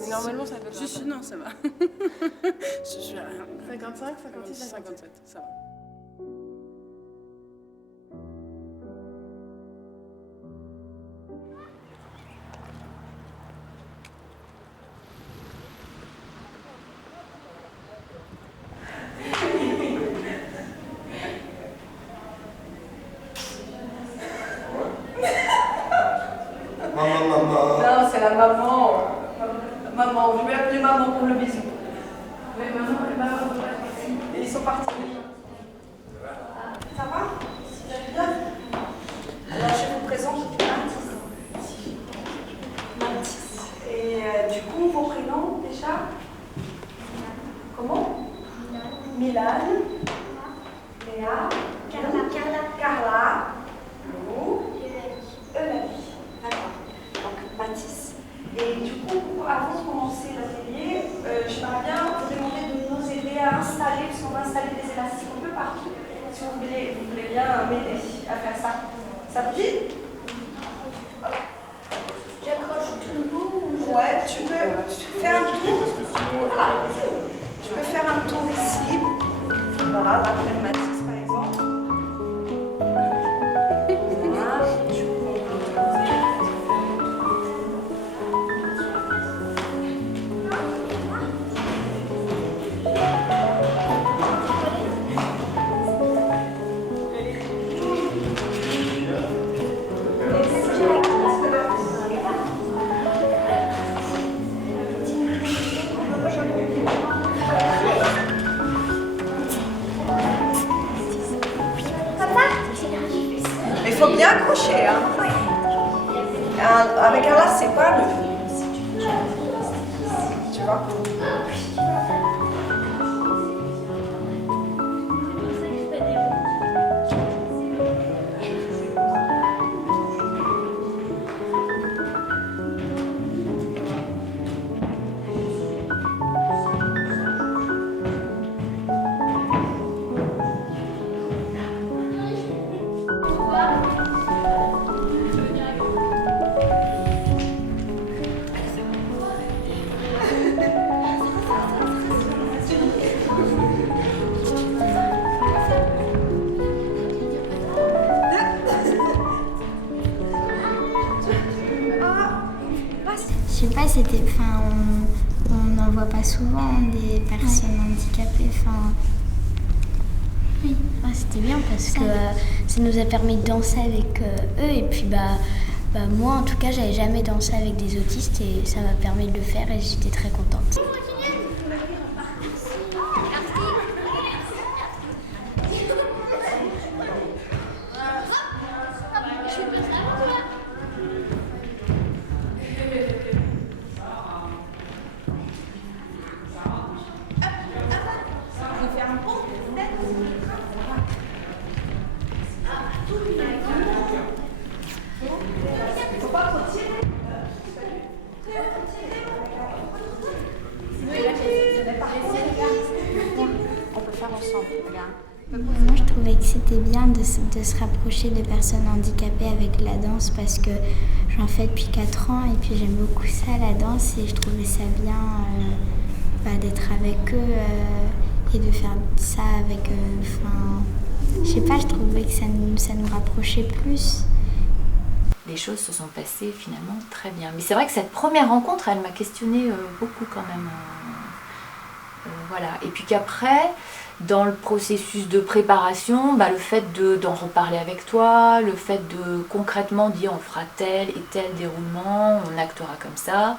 Mais normalement ça peut Non, ça va. Je suis à 55, 56, 57, ça va. Non, c'est la maman. Maman, je vais appeler maman pour le bisou. Oui, maman, et ils sont partis. Ça va? Bien. Alors, je vous présente Mathis. Et du coup, vos prénoms déjà? Comment? Milan. Léa. Carla. Lou. Eulalie. D'accord. Donc, Mathis. Et du coup, avant de commencer l'atelier, j'aimerais bien vous demander de nous aider à installer, parce qu'on va installer des élastiques un peu partout. Si vous voulez bien m'aider à faire ça. Ça vous dit? J'accroche tout le bout. Ouais, tu peux faire un tour. Voilà. Tu peux faire un tour ici. Voilà, d'après Mathis par exemple. Mais il faut bien accrocher, hein. Avec un lacet, pas le. Tu vois? Je sais pas, on n'en voit pas souvent des personnes handicapées. Oui, c'était bien parce que ça nous a permis de danser avec eux et puis moi en tout cas j'avais jamais dansé avec des autistes et ça m'a permis de le faire et j'étais très contente. Moi je trouvais que c'était bien de se rapprocher de personnes handicapées avec la danse parce que j'en fais depuis 4 ans et puis j'aime beaucoup ça la danse et je trouvais ça bien d'être avec eux et de faire ça avec je sais pas, je trouvais que ça nous rapprochait plus. Les choses se sont passées finalement très bien. Mais c'est vrai que cette première rencontre, elle m'a questionnée beaucoup quand même. Voilà. Et puis qu'après, dans le processus de préparation, le fait d'en reparler avec toi, le fait de concrètement dire on fera tel et tel déroulement, on actera comme ça,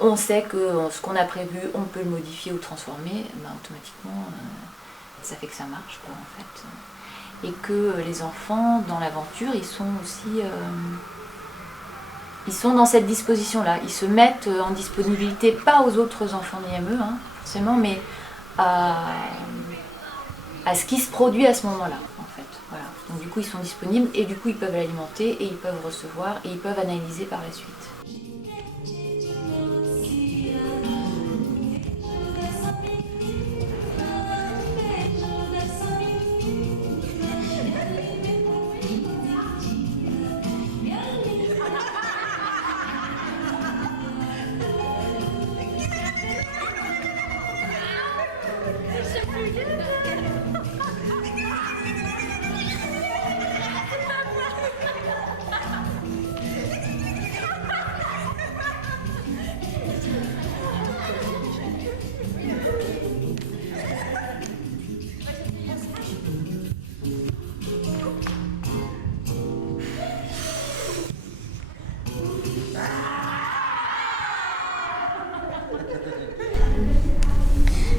on sait que ce qu'on a prévu, on peut le modifier ou transformer, automatiquement, ça fait que ça marche, quoi, en fait. et que les enfants, dans l'aventure, ils sont aussi... ils sont dans cette disposition-là. Ils se mettent en disponibilité, pas aux autres enfants d'IME, hein, forcément, mais à ce qui se produit à ce moment-là, en fait. Voilà. Donc du coup, ils sont disponibles et du coup, ils peuvent l'alimenter et ils peuvent recevoir et ils peuvent analyser par la suite.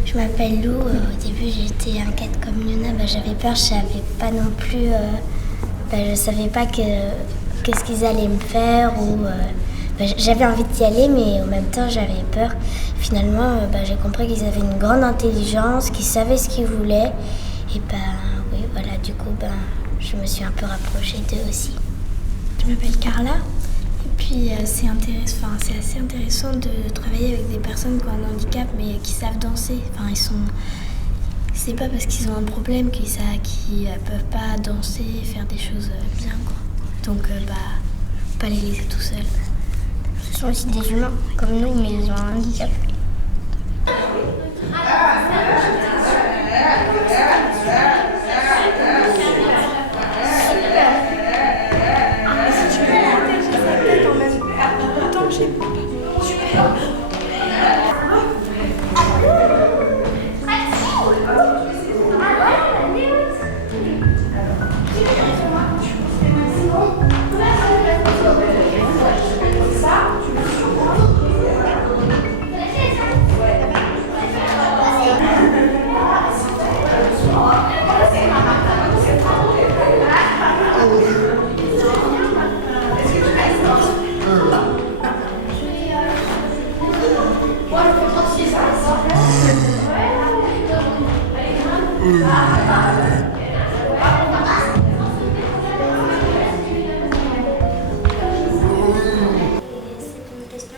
Je m'appelle Lou, au début j'étais inquiète comme Luna, j'avais peur, je savais pas non plus, je savais pas qu'est-ce qu'ils allaient me faire ou j'avais envie d'y aller mais en même temps j'avais peur. Finalement j'ai compris qu'ils avaient une grande intelligence, qu'ils savaient ce qu'ils voulaient et oui voilà du coup je me suis un peu rapprochée d'eux aussi. Je m'appelle Carla. Et puis c'est assez intéressant de travailler avec des personnes qui ont un handicap mais qui savent danser. C'est pas parce qu'ils ont un problème qu'ils peuvent pas danser, faire des choses bien quoi. Donc pas les laisser tout seuls. Ce sont aussi des humains comme nous mais ils ont un handicap.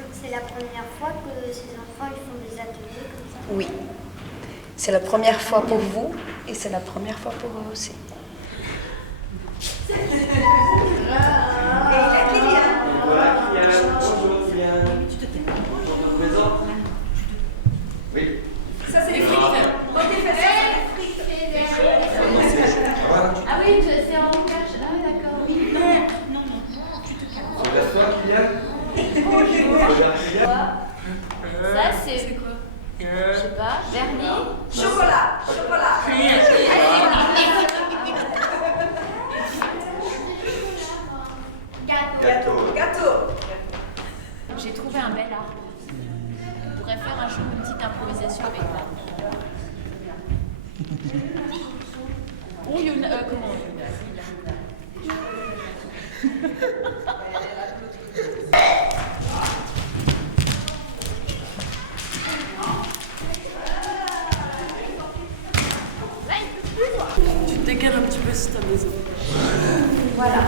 C'est la première fois que ces enfants ils font des ateliers comme ça? Oui, c'est la première fois pour vous et c'est la première fois pour eux aussi. Oui. Ça, c'est les frites. Ah oui, c'est en cache. Ah d'accord. C'est la soie qu'il y a. Ça c'est quoi? Je sais pas. Vernis. Chocolat. Gâteau. J'ai trouvé un bel arbre. On pourrait faire un jour une petite improvisation avec l'arbre. Ou une... comment Tu te décales un petit peu sur ta maison. Voilà.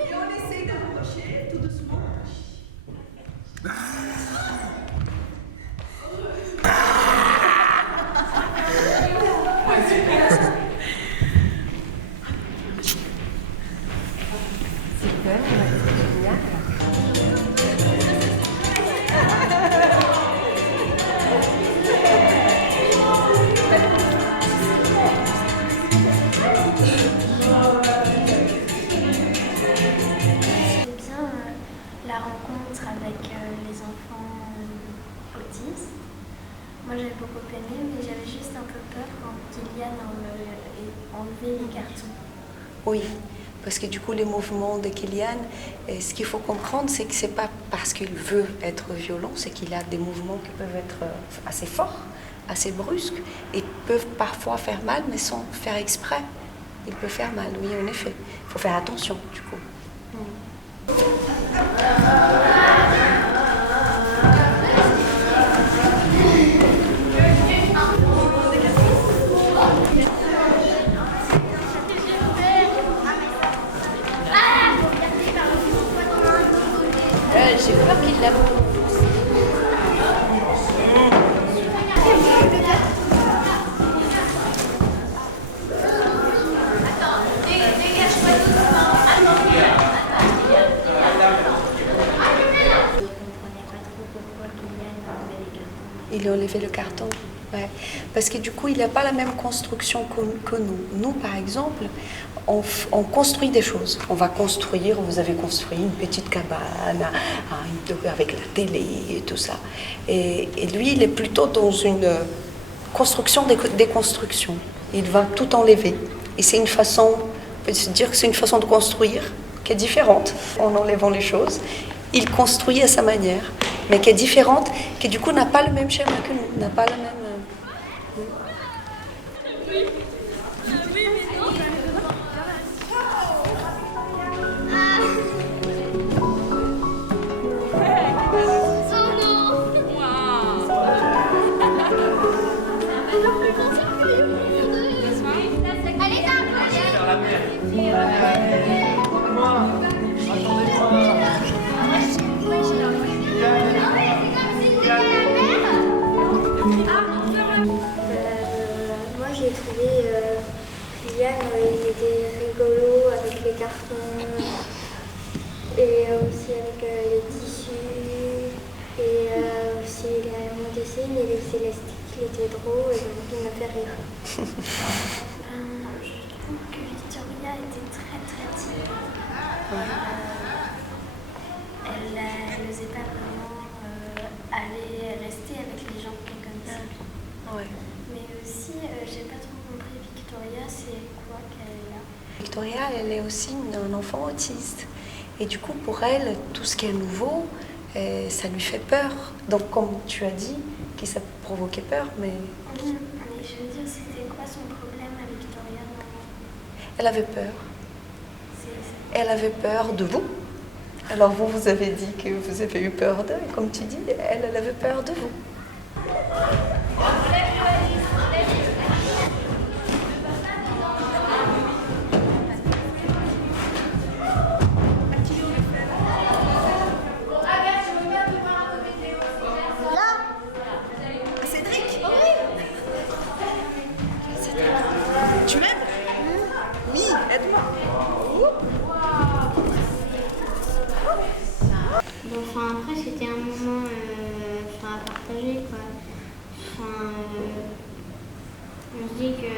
Et on essaye d'approcher tout doucement. La rencontre avec les enfants autistes. Moi j'avais beaucoup aimé, mais j'avais juste un peu peur quand Kylian a enlevé les cartons. Oui, Parce que du coup, les mouvements de Kylian, ce qu'il faut comprendre, c'est que ce n'est pas parce qu'il veut être violent, c'est qu'il a des mouvements qui peuvent être assez forts, assez brusques, et peuvent parfois faire mal, mais sans faire exprès. Il peut faire mal, oui, en effet. Il faut faire attention, du coup. J'ai peur qu'il la Il a enlevé le carton. Ouais. Parce que du coup, il n'a pas la même construction que nous. Nous, par exemple, on construit des choses. On va construire, vous avez construit une petite cabane avec la télé et tout ça. Et lui, il est plutôt dans une construction des constructions. Il va tout enlever. Et c'est une façon, on peut se dire que c'est une façon de construire qui est différente en enlevant les choses. Il construit à sa manière, mais qui est différente, qui du coup n'a pas le même schéma que nous, n'a pas la même... Moi j'ai trouvé Kylian, il était rigolo avec les cartons et aussi avec les tissus et aussi mon dessin et les élastiques, il était drôle et donc il m'a fait rire. Je trouve que Victoria était très timide. Elle n'osait pas vraiment aller rester avec les gens comme ça. Ouais. Mais aussi, j'ai pas trop compris, Victoria, c'est quoi qu'elle a? Victoria, elle est aussi un enfant autiste. Et du coup, pour elle, tout ce qui est nouveau, ça lui fait peur. Donc, comme tu as dit, que ça provoquait peur, mais... Mais je veux dire, c'était quoi son problème à Victoria? Elle avait peur. Elle avait peur de vous. Alors vous avez dit que vous avez eu peur d'eux. Et comme tu dis, elle avait peur de vous. Tu m'aimes? Oui, aide-moi. Bon, enfin, après, c'était un moment à partager, quoi. Enfin, on se dit que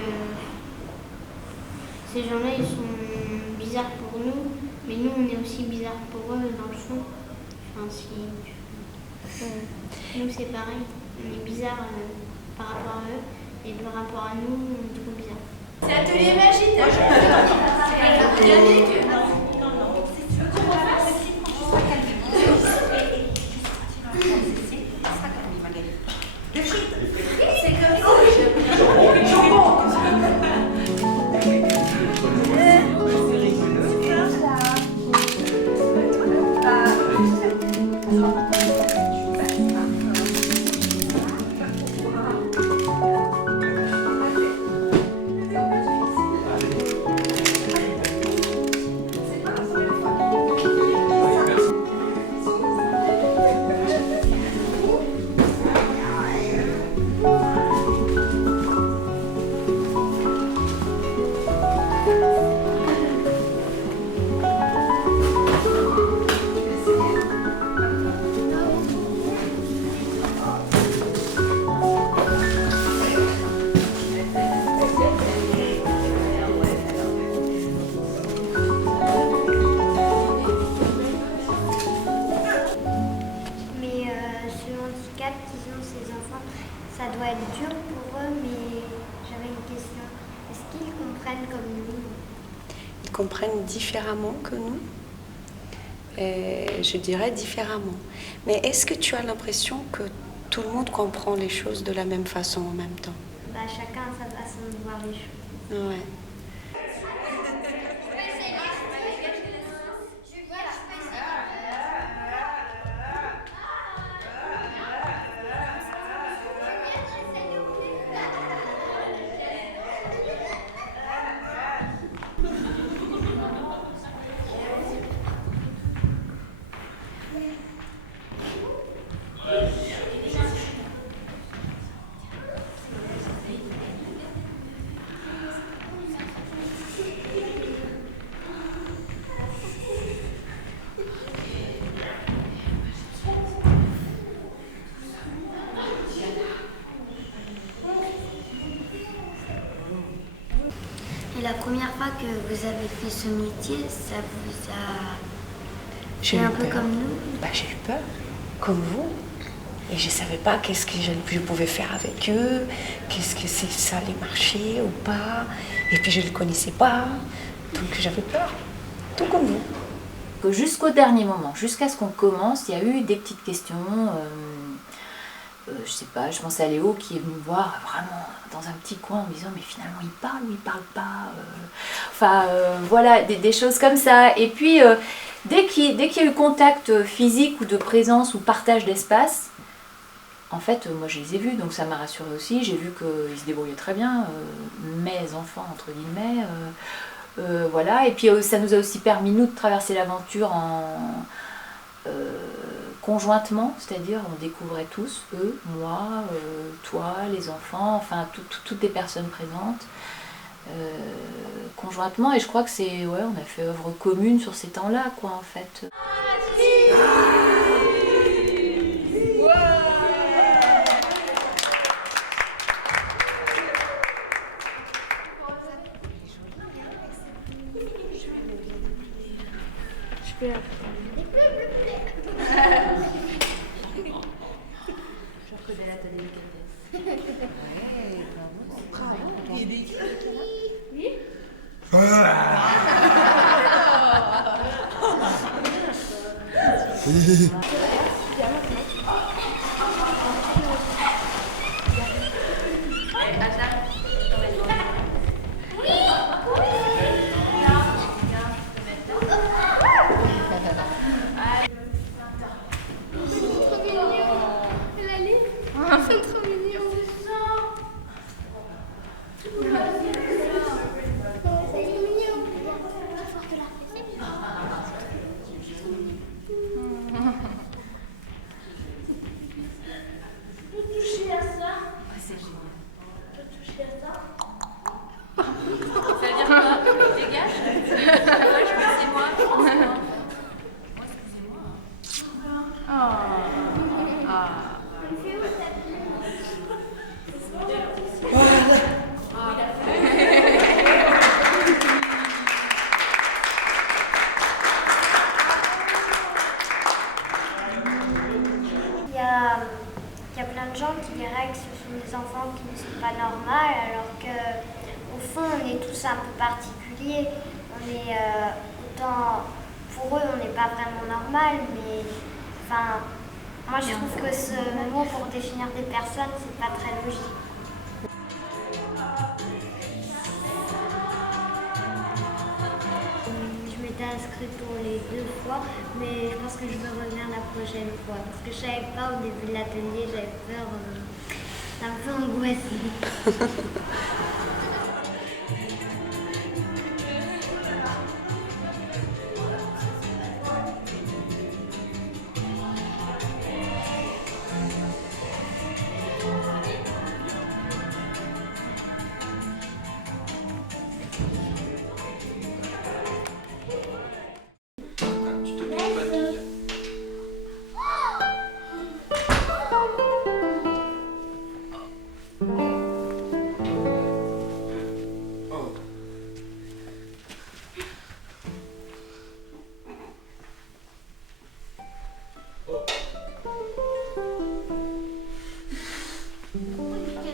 ces gens-là, ils sont bizarres pour nous, mais nous, on est aussi bizarres pour eux, dans le fond. Enfin, si... Nous, c'est pareil. On est bizarres par rapport à eux, et par rapport à nous, on est trop bizarres. C'est Atelier Magique. Ça doit être dur pour eux, mais j'avais une question. Est-ce qu'ils comprennent comme nous? te comprennent différemment que nous. Et je dirais différemment. Mais est-ce que tu as l'impression que tout le monde comprend les choses de la même façon en même temps? Chacun a sa façon de voir les choses. Ouais. Et la première fois que vous avez fait ce métier, ça vous a J'ai fait eu un peu peur. comme nous? J'ai eu peur, comme vous. Et je ne savais pas qu'est-ce que je pouvais faire avec eux, qu'est-ce que ça allait marcher ou pas. Et puis je ne les connaissais pas, donc j'avais peur, tout comme vous. Jusqu'au dernier moment, jusqu'à ce qu'on commence, il y a eu des petites questions. Je sais pas, je pensais à Léo qui est venu me voir vraiment dans un petit coin en me disant mais finalement il parle ou il parle pas. Voilà, des choses comme ça. Et puis dès qu'il y a eu contact physique ou de présence ou partage d'espace, en fait moi je les ai vus, donc ça m'a rassurée aussi. J'ai vu qu'ils se débrouillaient très bien, mes enfants entre guillemets. Voilà, et puis ça nous a aussi permis nous de traverser l'aventure conjointement, c'est-à-dire on découvrait tous, eux, moi, toi, les enfants, enfin toutes les personnes présentes, conjointement, et je crois que c'est, ouais, on a fait œuvre commune sur ces temps-là, quoi, en fait. Il y a plein de gens qui diraient que ce sont des enfants qui ne sont pas normaux, alors qu'au fond, on est tous un peu particuliers. On est autant, pour eux, on n'est pas vraiment normal, mais enfin, moi je trouve que ce mot pour définir des personnes, c'est pas très logique. Je m'étais inscrite pour les 2 fois, mais je pense que je vais revenir la prochaine fois. Parce que je savais pas au début de l'atelier, j'avais peur, un peu angoissée.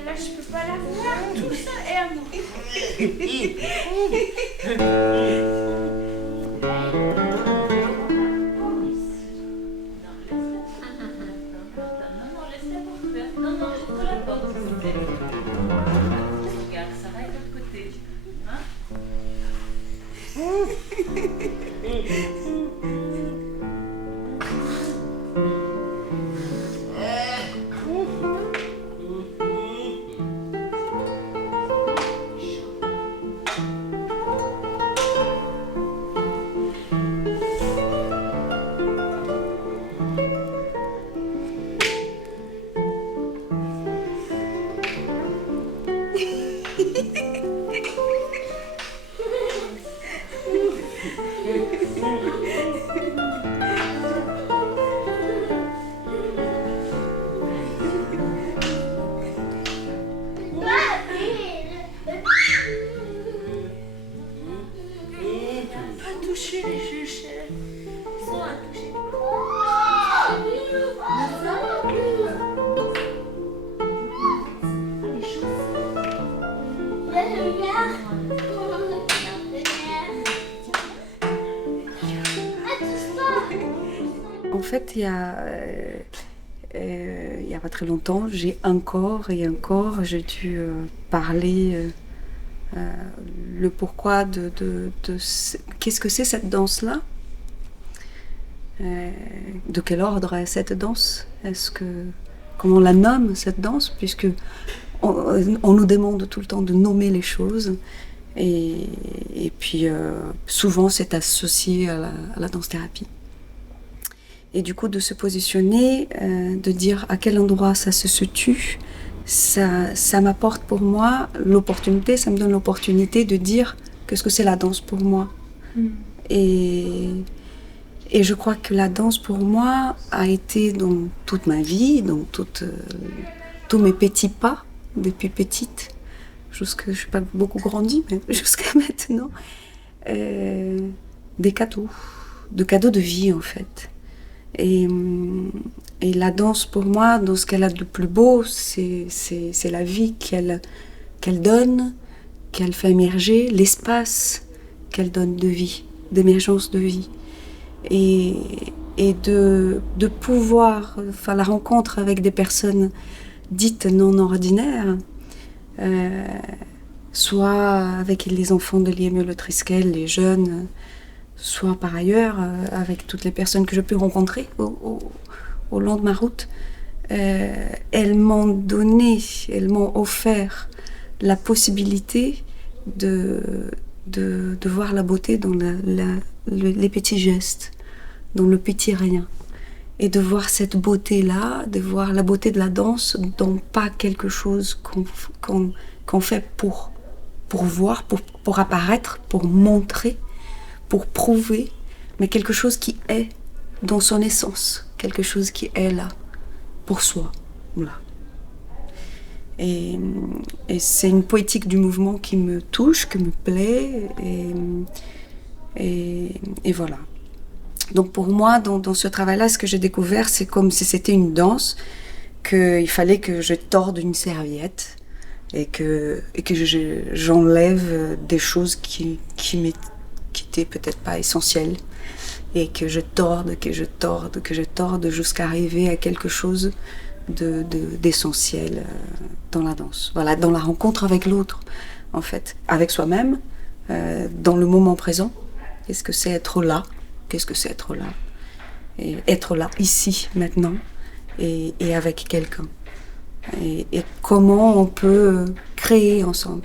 Là, je peux pas la voir, tout ça, et En fait, il y a pas très longtemps, j'ai encore j'ai dû parler le pourquoi de qu'est-ce que c'est cette danse-là, de quel ordre est cette danse, comment on la nomme cette danse, puisque on nous demande tout le temps de nommer les choses, et puis souvent c'est associé à la danse-thérapie. Et du coup, de se positionner, de dire à quel endroit ça se situe, ça m'apporte pour moi l'opportunité, ça me donne l'opportunité de dire qu'est-ce que c'est la danse pour moi. Et je crois que la danse pour moi a été dans toute ma vie, dans tous mes petits pas, depuis petite, jusqu'à, je n'ai pas beaucoup grandi, mais jusqu'à maintenant, des cadeaux de vie en fait. Et la danse, pour moi, dans ce qu'elle a de plus beau, c'est la vie qu'elle donne, qu'elle fait émerger, l'espace qu'elle donne de vie, d'émergence de vie. Et de pouvoir faire la rencontre avec des personnes dites non ordinaires, soit avec les enfants de l'IME Le Triskel, les jeunes, soit par ailleurs avec toutes les personnes que je peux rencontrer au long de ma route, elles m'ont offert la possibilité de voir la beauté dans les petits gestes, dans le petit rien, et de voir cette beauté-là, de voir la beauté de la danse dans pas quelque chose qu'on fait pour voir, pour apparaître, pour montrer, pour prouver, mais quelque chose qui est dans son essence, quelque chose qui est là, pour soi. Voilà. Et c'est une poétique du mouvement qui me touche, qui me plaît, et voilà. Donc pour moi, dans ce travail-là, ce que j'ai découvert, c'est comme si c'était une danse, qu'il fallait que je torde une serviette, et que j'enlève des choses qui n'étaient peut-être pas essentielles, et que je torde jusqu'à arriver à quelque chose d'essentiel dans la danse. Voilà, dans la rencontre avec l'autre, en fait, avec soi-même, dans le moment présent. Qu'est-ce que c'est être là? Qu'est-ce que c'est être là? Et être là, ici, maintenant, et avec quelqu'un. Et comment on peut créer ensemble.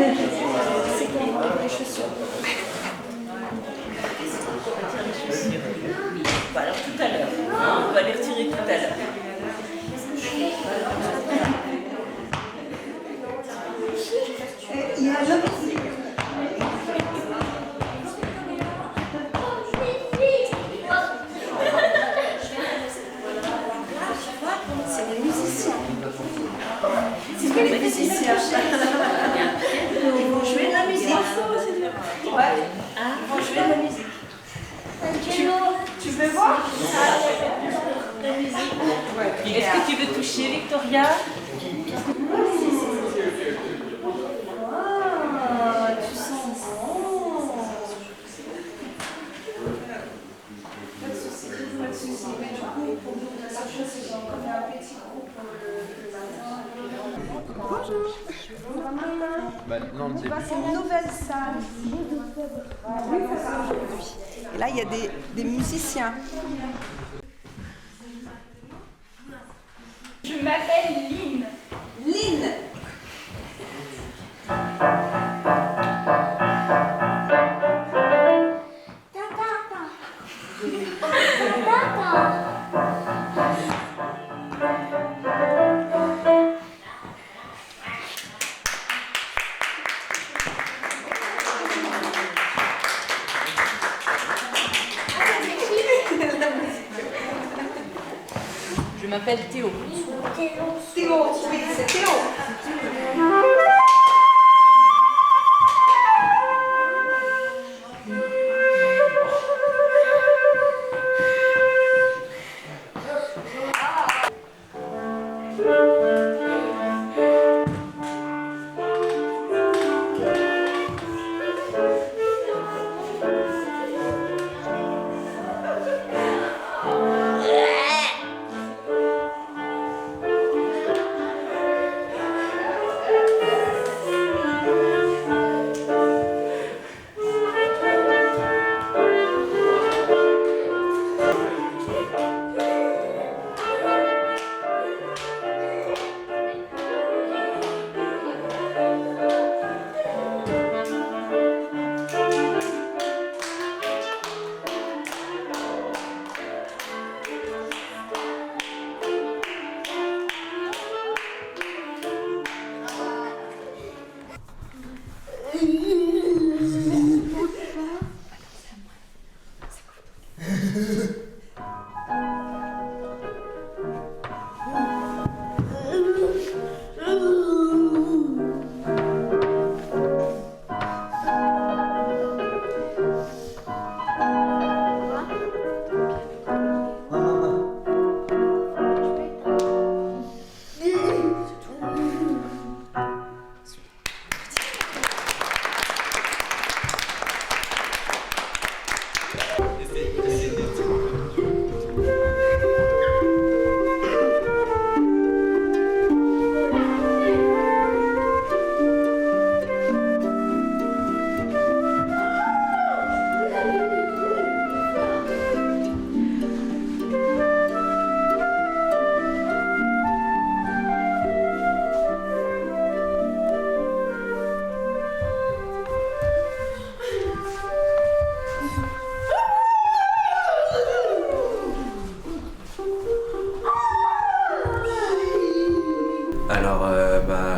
Les chaussures. Bah alors tout à l'heure. On va les retirer tout à l'heure. Il y a l'homme. C'est des musiciens. C'est des musiciens. Ils vont jouer de la musique. Ouais. Ils vont jouer de la musique. Tu veux voir La musique. Est-ce que tu veux toucher, Victoria? Ah, tu sens bon. Pas de soucis, pas de soucis. Mais du coup, pour nous, la seule chose, c'est qu'on fait un petit groupe le matin. Bonjour. On va passer une nouvelle salle. Oui, ça va aujourd'hui. Et là, il y a des musiciens. Je m'appelle Lynn. Lynn. Je m'appelle Théo. Théo, oui, c'est Théo.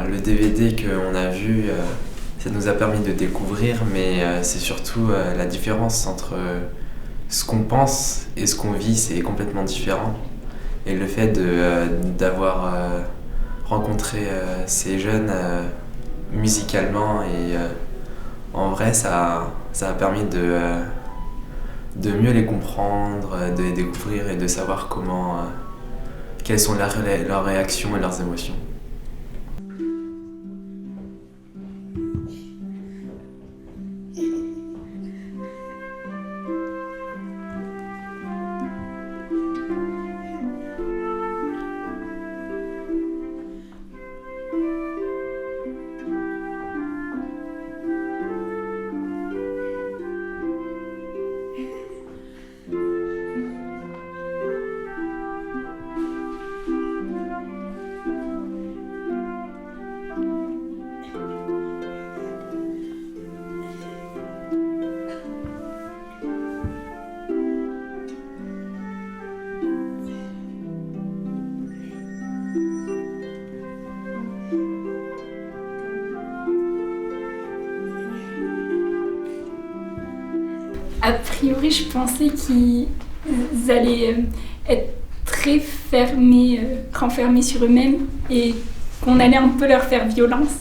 Le DVD qu'on a vu, ça nous a permis de découvrir, mais c'est surtout la différence entre ce qu'on pense et ce qu'on vit, c'est complètement différent. Et le fait d'avoir rencontré ces jeunes musicalement et en vrai, ça a permis de mieux les comprendre, de les découvrir et de savoir quelles sont leurs réactions et leurs émotions. A priori, je pensais qu'ils allaient être très renfermés sur eux-mêmes et qu'on allait un peu leur faire violence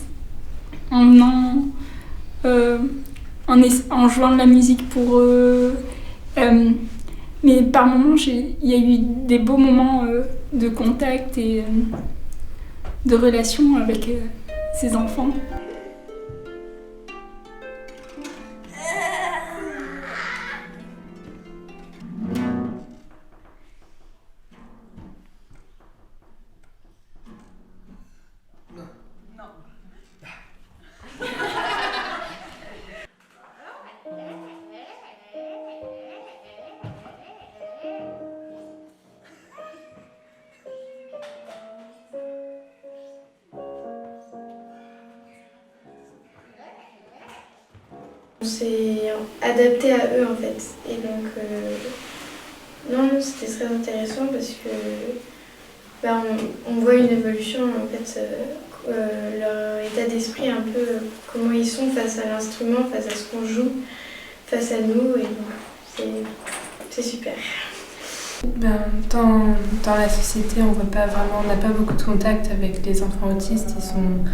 en jouant de la musique pour eux. Mais par moments, il y a eu des beaux moments de contact et de relation avec ces enfants. On s'est adapté à eux en fait. Et donc, non, c'était très intéressant parce que on voit une évolution en fait, leur état d'esprit, un peu comment ils sont face à l'instrument, face à ce qu'on joue, face à nous. Et donc, c'est super. Dans la société, on n'a pas beaucoup de contact avec les enfants autistes. Ils sont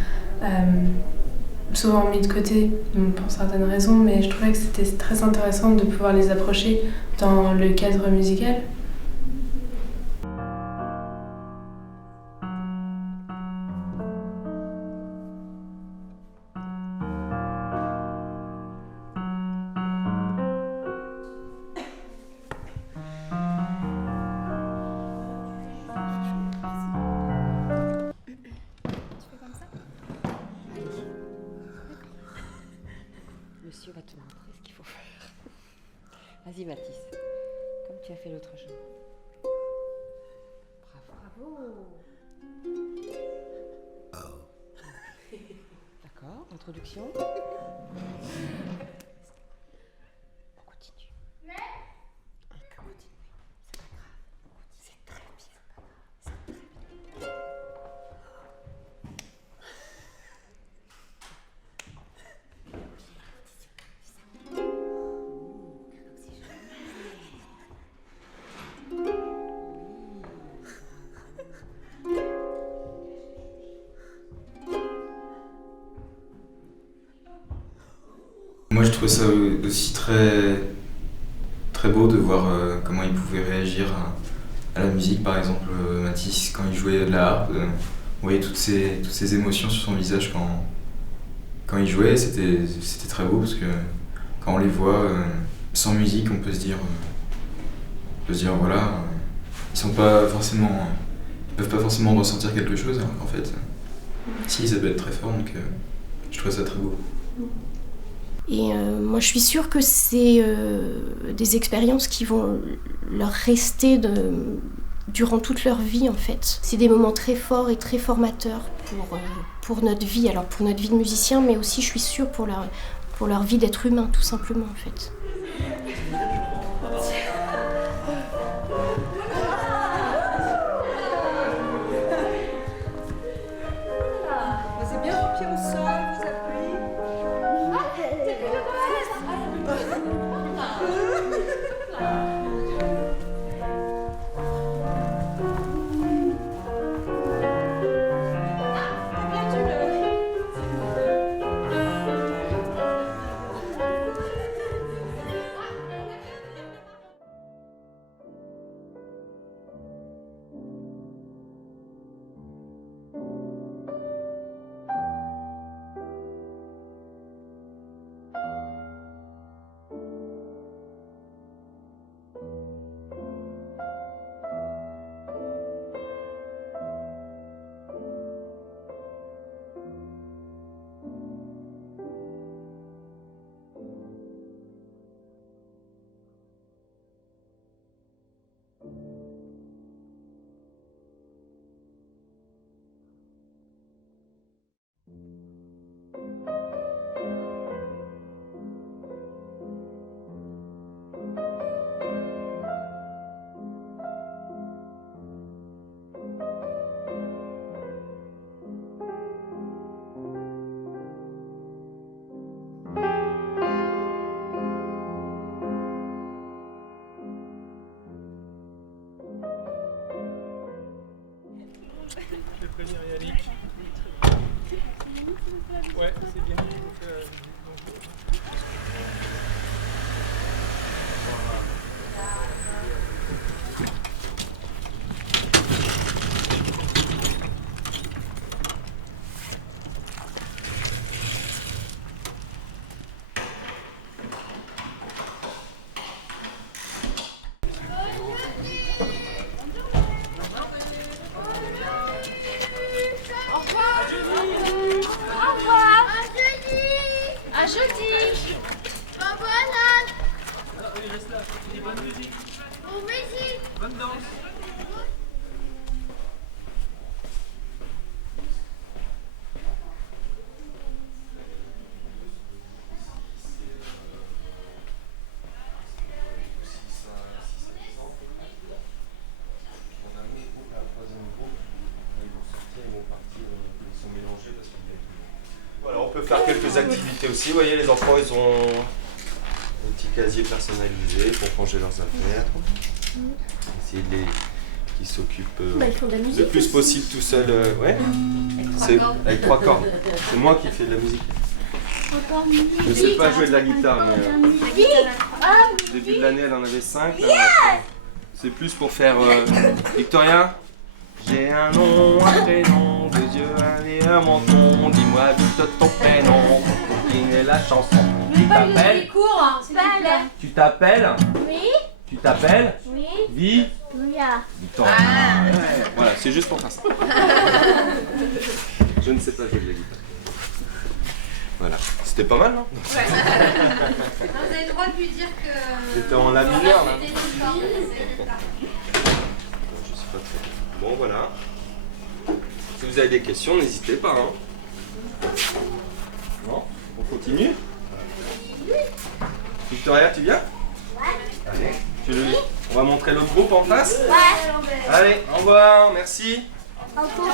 souvent mis de côté pour certaines raisons, mais je trouvais que c'était très intéressant de pouvoir les approcher dans le cadre musical. Monsieur va te montrer ce qu'il faut faire. Vas-y Mathis, comme tu as fait l'autre jour. Bravo. D'accord, introduction. On continue. On continue. C'est pas grave. C'est très bien. C'est très bien. Moi je trouvais ça aussi très beau de voir comment il pouvait réagir à la musique. Par exemple, Mathis, quand il jouait de la harpe, vous voyez toutes ces émotions sur son visage quand il jouait. C'était très beau parce que quand on les voit sans musique, on peut se dire voilà, ils peuvent pas forcément ressentir quelque chose, alors qu'en fait, si, ça peut être très fort, donc je trouve ça très beau. Et moi, je suis sûre que c'est des expériences qui vont leur rester durant toute leur vie, en fait. C'est des moments très forts et très formateurs pour notre vie. Alors, pour notre vie de musicien, mais aussi, je suis sûre, pour leur vie d'être humain, tout simplement, en fait. C'est bien vos pieds au sol, vous appuyez. joli. Bravo Alan. Oui, reste là. Dis bonne musique. Bonne musique. Bonne danse. Voilà, on peut faire quelques activités aussi. Vous voyez, les enfants, ils ont des petits casiers personnalisés pour ranger leurs affaires. Essayer de les qu'ils s'occupent ils font de la musique le plus aussi. possible tout seul. Ouais. C'est avec 3 cordes. C'est moi qui fais de la musique. Je ne sais pas jouer de la guitare, mais au début de l'année, elle en avait 5. C'est plus pour faire Victoria. J'ai un nom, un prénom, 2 yeux, un nez, un menton. Dis-moi vite ton prénom pour continuer la chanson. Tu t'appelles Tu t'appelles Oui. Tu t'appelles Oui. Victoria. Voilà, c'est juste pour faire ça. Je ne sais pas jouer de la guitare. Voilà, c'était pas mal, non? Vous avez le droit de lui dire que... C'était en la mineur, là. C'était une corde, Je sais pas trop. Bon, voilà. Si vous avez des questions, n'hésitez pas. Hein. Non? On continue? Victoria, tu viens? Allez. On va montrer l'autre groupe en face? Allez, au revoir, merci. Attention,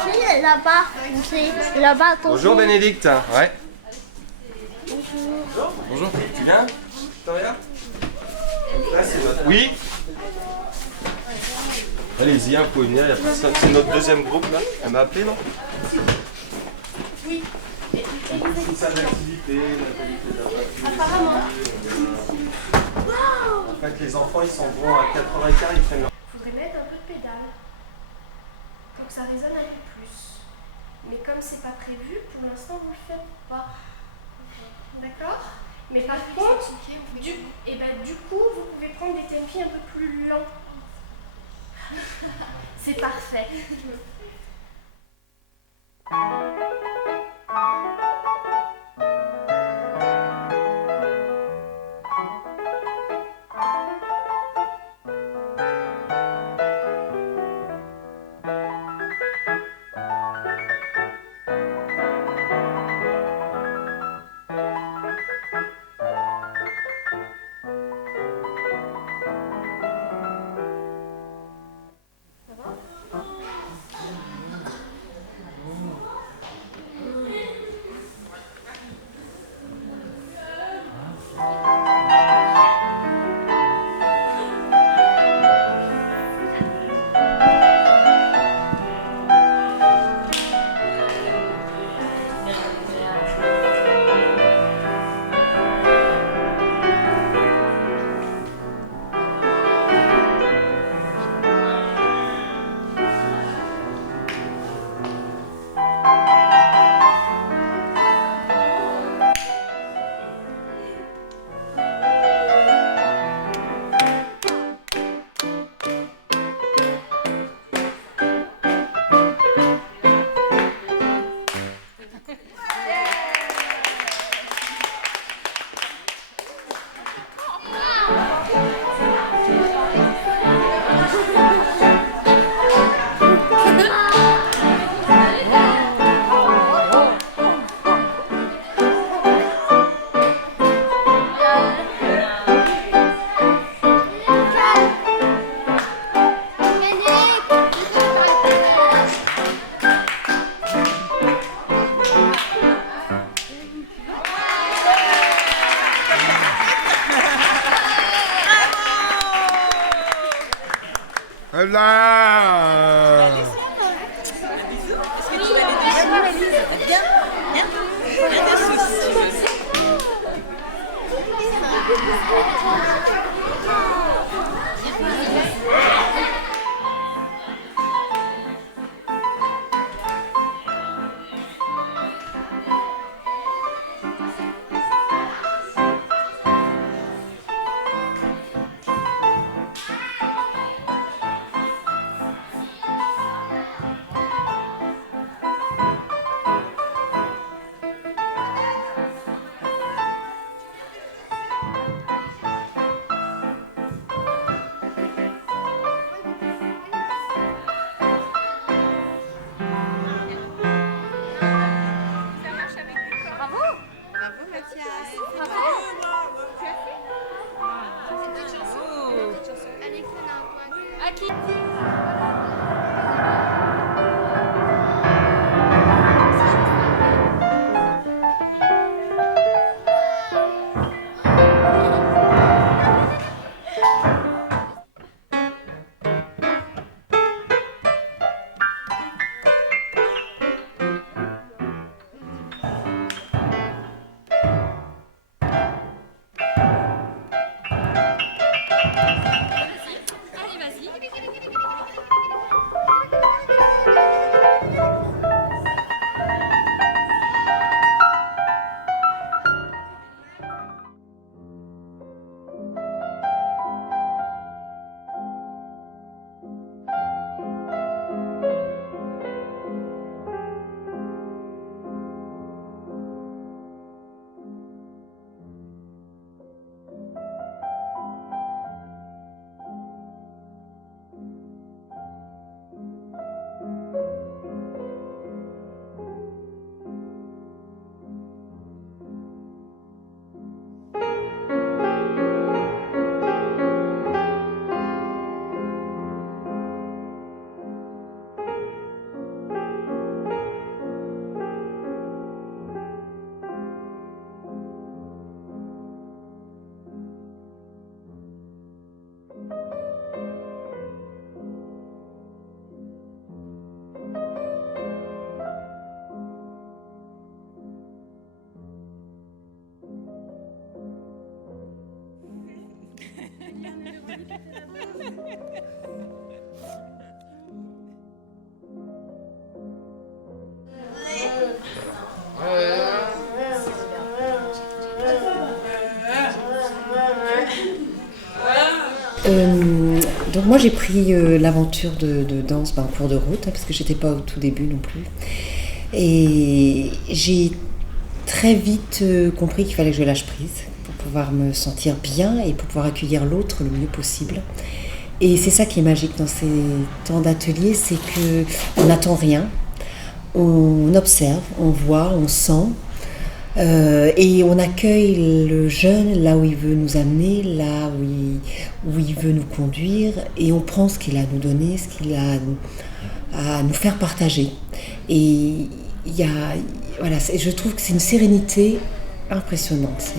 là-bas. Là-bas, attention. Bonjour Bénédicte. Ouais. Bonjour. Tu viens, Victoria? Là, c'est notre... Oui? Allez-y, vous pouvez venir, il y a personne. C'est notre deuxième groupe là. Elle m'a appelé, non? Oui. C'est ça l'activité, la qualité de la pâture. Apparemment. En fait, les enfants, ils s'en vont à 4h15, ils prennent leur... Faudrait mettre un peu de pédale pour que ça résonne un peu plus. Mais comme c'est pas prévu, pour l'instant vous le faites pas. D'accord? Mais par contre, du coup, vous pouvez prendre des tempi un peu plus lents. C'est parfait. Donc moi j'ai pris l'aventure de danse en cours de route, parce que j'étais pas au tout début non plus. Et j'ai très vite compris qu'il fallait que je lâche prise pour pouvoir me sentir bien et pour pouvoir accueillir l'autre le mieux possible. Et c'est ça qui est magique dans ces temps d'atelier, c'est qu'on n'attend rien, on observe, on voit, on sent. Et on accueille le jeune là où il veut nous amener, là où il veut nous conduire, et on prend ce qu'il a à nous donner, ce qu'il a à nous faire partager. Et voilà, je trouve que c'est une sérénité impressionnante.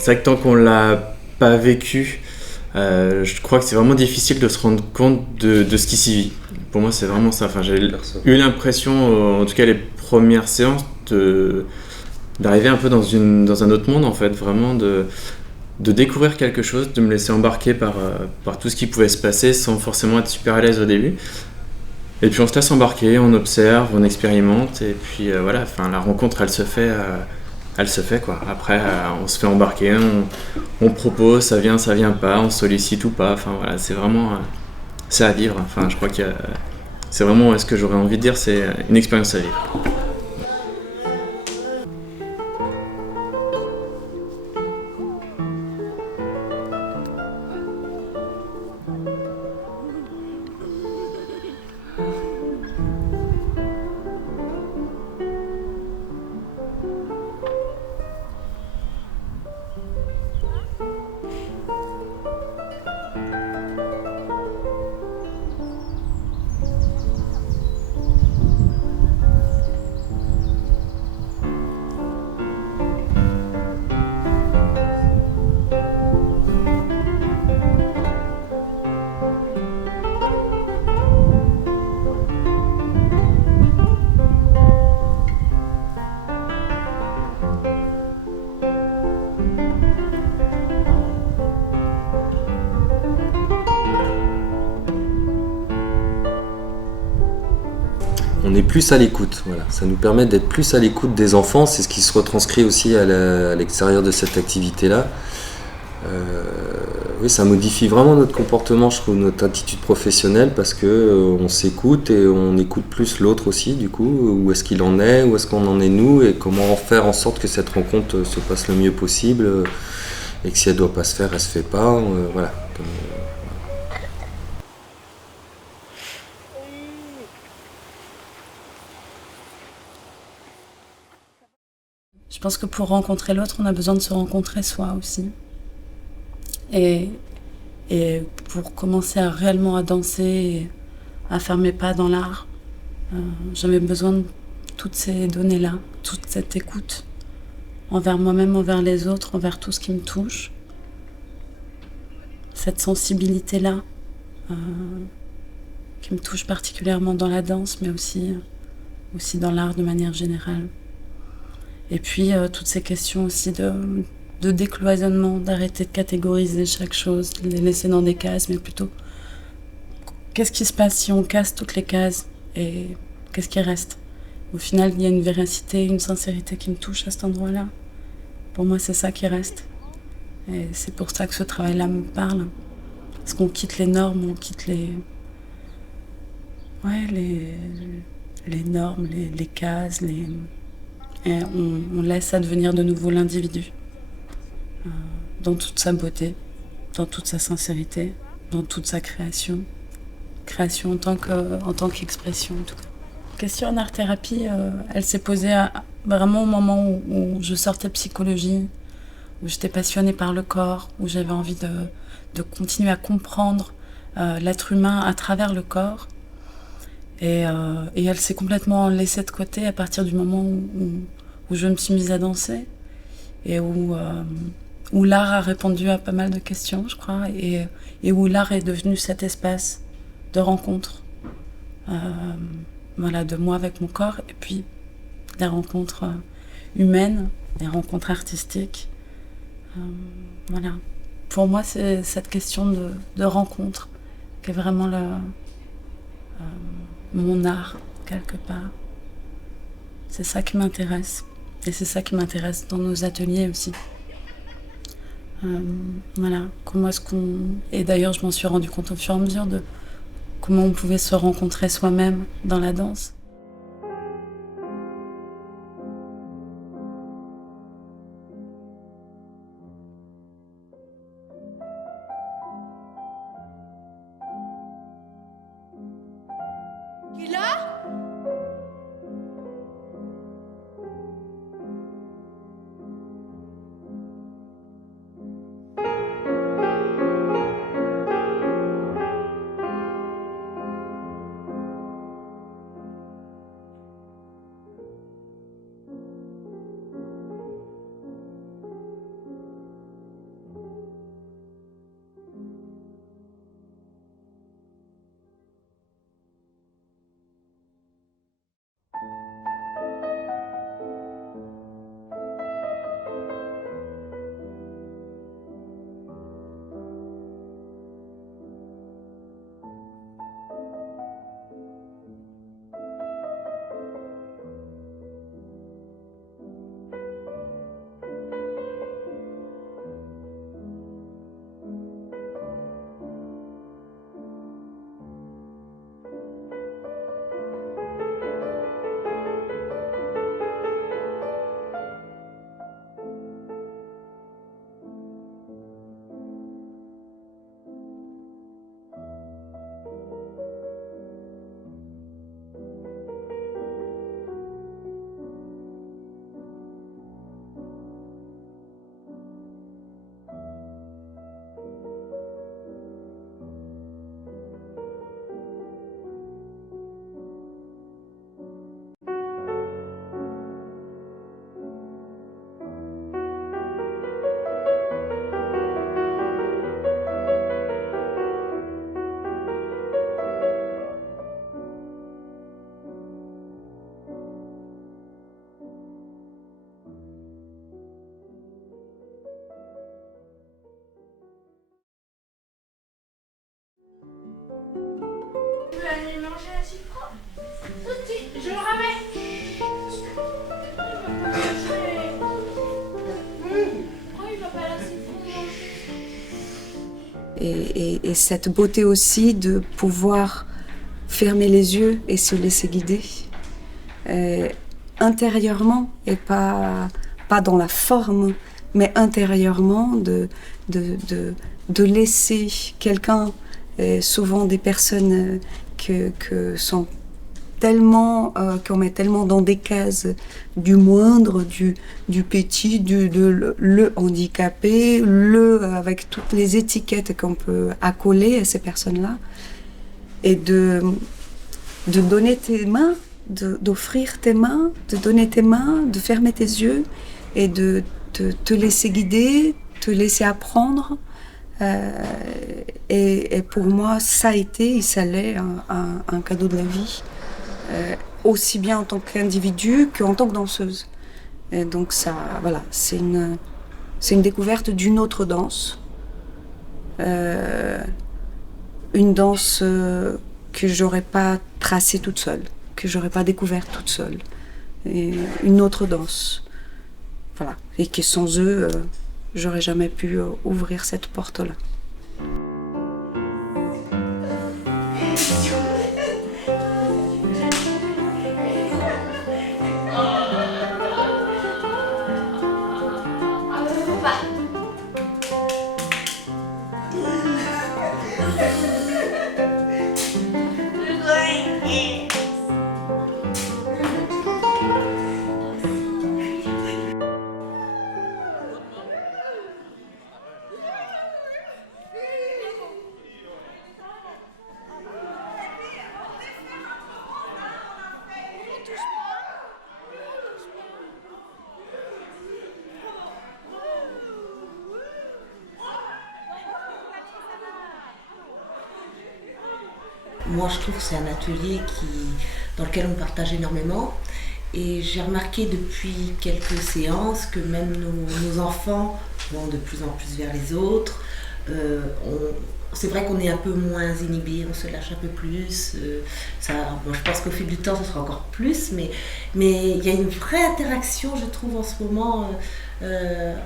C'est vrai que tant qu'on l'a pas vécu, je crois que c'est vraiment difficile de se rendre compte de ce qui s'y vit. Pour moi, c'est vraiment ça. Enfin, j'ai eu l'impression, en tout cas les premières séances, d'arriver un peu dans un autre monde, en fait, vraiment de découvrir quelque chose, de me laisser embarquer par tout ce qui pouvait se passer sans forcément être super à l'aise au début. Et puis on se laisse embarquer, on observe, on expérimente, et puis voilà, enfin, la rencontre elle se fait quoi. Après on se fait embarquer, on propose, ça vient pas, on sollicite ou pas, enfin voilà, c'est vraiment c'est à vivre. Enfin je crois que c'est vraiment ce que j'aurais envie de dire, c'est une expérience à vivre. est plus à l'écoute. Voilà. Ça nous permet d'être plus à l'écoute des enfants. C'est ce qui se retranscrit aussi à l'extérieur de cette activité-là. Oui, ça modifie vraiment notre comportement, je trouve, notre attitude professionnelle, parce que on s'écoute et on écoute plus l'autre aussi, du coup, où est-ce qu'il en est, où est-ce qu'on en est nous, et comment faire en sorte que cette rencontre se passe le mieux possible, et que si elle doit pas se faire, elle se fait pas, voilà. Je pense que pour rencontrer l'autre, on a besoin de se rencontrer soi aussi. Et pour commencer réellement à danser, et à faire mes pas dans l'art, j'avais besoin de toutes ces données-là, toute cette écoute envers moi-même, envers les autres, envers tout ce qui me touche. Cette sensibilité-là qui me touche particulièrement dans la danse, mais aussi dans l'art de manière générale. Et puis toutes ces questions aussi de décloisonnement, d'arrêter de catégoriser chaque chose, de les laisser dans des cases, mais plutôt qu'est-ce qui se passe si on casse toutes les cases et qu'est-ce qui reste? Au final, il y a une véracité, une sincérité qui me touche à cet endroit-là. Pour moi, c'est ça qui reste. Et c'est pour ça que ce travail-là me parle. Parce qu'on quitte les normes, on quitte les normes, les cases, et on laisse advenir de nouveau l'individu. Dans toute sa beauté, dans toute sa sincérité, dans toute sa création. Création en tant qu'expression, en tout cas. La question en art-thérapie, elle s'est posée vraiment au moment où je sortais de psychologie, où j'étais passionnée par le corps, où j'avais envie de continuer à comprendre l'être humain à travers le corps. Et elle s'est complètement laissée de côté à partir du moment où je me suis mise à danser et où l'art a répondu à pas mal de questions, je crois, et où l'art est devenu cet espace de rencontre, voilà, de moi avec mon corps, et puis des rencontres humaines, des rencontres artistiques. Voilà. Pour moi, c'est cette question de rencontre qui est vraiment mon art, quelque part. C'est ça qui m'intéresse. Et c'est ça qui m'intéresse dans nos ateliers aussi. Voilà, comment est-ce qu'on... Et d'ailleurs, je m'en suis rendu compte au fur et à mesure de comment on pouvait se rencontrer soi-même dans la danse. Il est là ? Tu veux aller manger à Cipro? Tout de suite, je Et cette beauté aussi de pouvoir fermer les yeux et se laisser guider intérieurement et pas dans la forme, mais intérieurement de laisser quelqu'un, souvent des personnes que sont tellement, qu'on met tellement dans des cases du moindre, du petit, le handicapé, avec toutes les étiquettes qu'on peut accoler à ces personnes-là, et de donner tes mains, d'offrir tes mains, de donner tes mains, de fermer tes yeux et de te laisser guider, te laisser apprendre. Et pour moi, ça a été et ça l'est un cadeau de la vie. Aussi bien en tant qu'individu qu'en tant que danseuse. Et donc ça, voilà, c'est une découverte d'une autre danse. Une danse que j'aurais pas tracée toute seule, que j'aurais pas découverte toute seule. Et une autre danse. Voilà. Et que sans eux, j'aurais jamais pu ouvrir cette porte-là. Moi, je trouve que c'est un atelier dans lequel on partage énormément. Et j'ai remarqué depuis quelques séances que même nos enfants vont de plus en plus vers les autres. C'est vrai qu'on est un peu moins inhibé, on se lâche un peu plus. Bon, je pense qu'au fil du temps, ce sera encore plus. Mais il y a une vraie interaction, je trouve, en ce moment,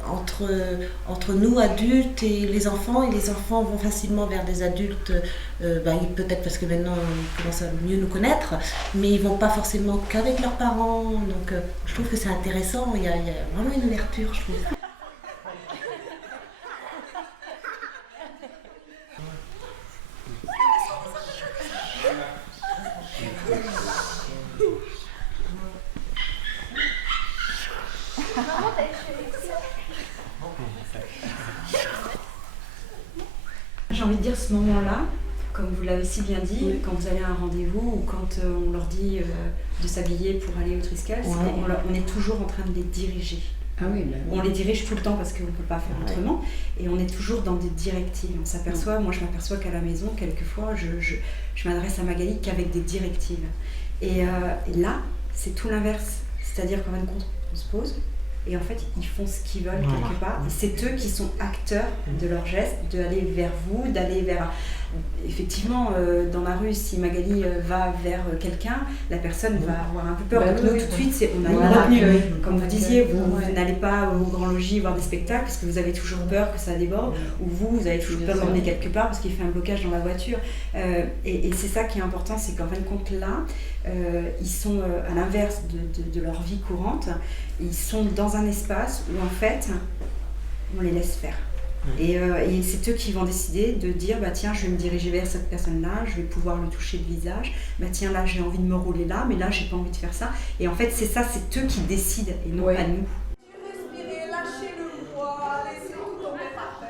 entre nous, adultes, et les enfants. Et les enfants vont facilement vers des adultes, peut-être parce que maintenant, ils commencent à mieux nous connaître. Mais ils ne vont pas forcément qu'avec leurs parents. Donc, je trouve que c'est intéressant. Il y a vraiment une ouverture, je trouve. J'ai envie de dire ce moment-là, comme vous l'avez si bien dit, oui. Quand vous allez à un rendez-vous ou quand on leur dit de s'habiller pour aller au Triskel, ouais. On est toujours en train de les diriger. Ah oui, bah, on les dirige tout le temps parce qu'on ne peut pas faire autrement, et on est toujours dans des directives. On s'aperçoit, moi je m'aperçois qu'à la maison, quelquefois, je m'adresse à Magali qu'avec des directives. Et là, c'est tout l'inverse. C'est-à-dire qu'en fin de compte, on se pose, et en fait, ils font ce qu'ils veulent quelque part. Et c'est eux qui sont acteurs de leurs gestes, d'aller vers vous, d'aller vers... Effectivement, dans la rue, si Magali va vers quelqu'un, la personne va avoir un peu peur. Donc nous, tout de suite, on a une retenue. Comme vous disiez, vous n'allez pas au Grand Logis voir des spectacles parce que vous avez toujours peur que ça déborde, ou vous avez toujours peur d'emmener quelque part parce qu'il fait un blocage dans la voiture. Et c'est ça qui est important, c'est qu'en fin de compte, là, ils sont à l'inverse de leur vie courante. Ils sont dans un espace où, en fait, on les laisse faire. Et c'est eux qui vont décider de dire tiens, je vais me diriger vers cette personne-là, je vais pouvoir lui toucher le visage, tiens, là j'ai envie de me rouler là, mais là j'ai pas envie de faire ça. Et en fait c'est ça, c'est eux qui décident et non pas nous. Respirez, lâchez le poids, laissez tout tomber par terre.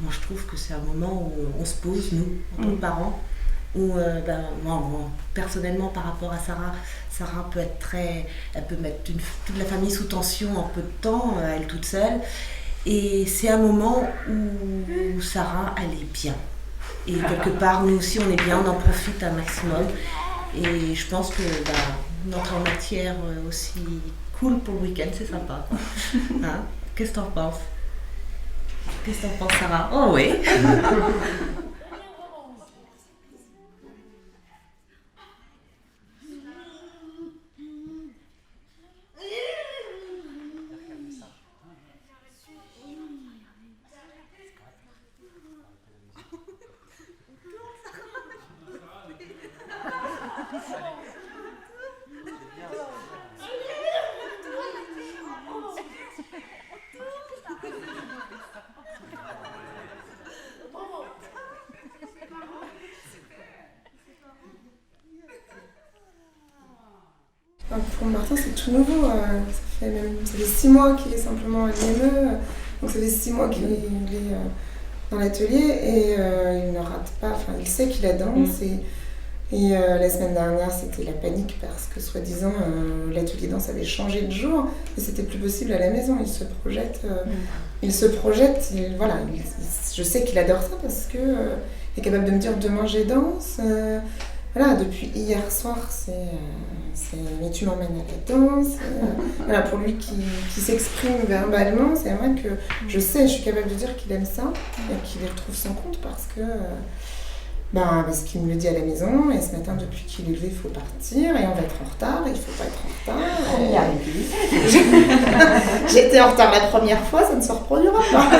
Moi, je trouve que c'est un moment où on se pose, nous, en tant que parents, où, moi, personnellement, par rapport à Sarah peut être elle peut mettre toute la famille sous tension en peu de temps, elle toute seule. Et c'est un moment où Sarah, elle est bien. Et quelque part, nous aussi, on est bien, on en profite un maximum. Et je pense que notre matière aussi cool pour le week-end, c'est sympa. Hein? Qu'est-ce que t'en penses? Qu'est-ce que t'en penses, Sarah? Oh oui. Pour Martin, c'est tout nouveau. Ça fait 6 mois qu'il est simplement à l'IME. Donc ça fait 6 mois qu'il est dans l'atelier et il ne rate pas. Enfin, il sait qu'il danse. Et la semaine dernière, c'était la panique parce que, soi-disant, l'atelier danse avait changé de jour et c'était plus possible à la maison. Il se projette. Je sais qu'il adore ça parce que il est capable de me dire demain j'ai danse. Voilà, depuis hier soir, mais tu m'emmènes à la danse. Voilà, pour lui qui s'exprime verbalement, c'est vrai que je suis capable de dire qu'il aime ça et qu'il y retrouve son compte parce qu'il me le dit à la maison, et ce matin, depuis qu'il est levé, il faut partir, et on va être en retard, et il ne faut pas être en retard. On y arrive. J'étais en retard la première fois, ça ne se reproduira pas.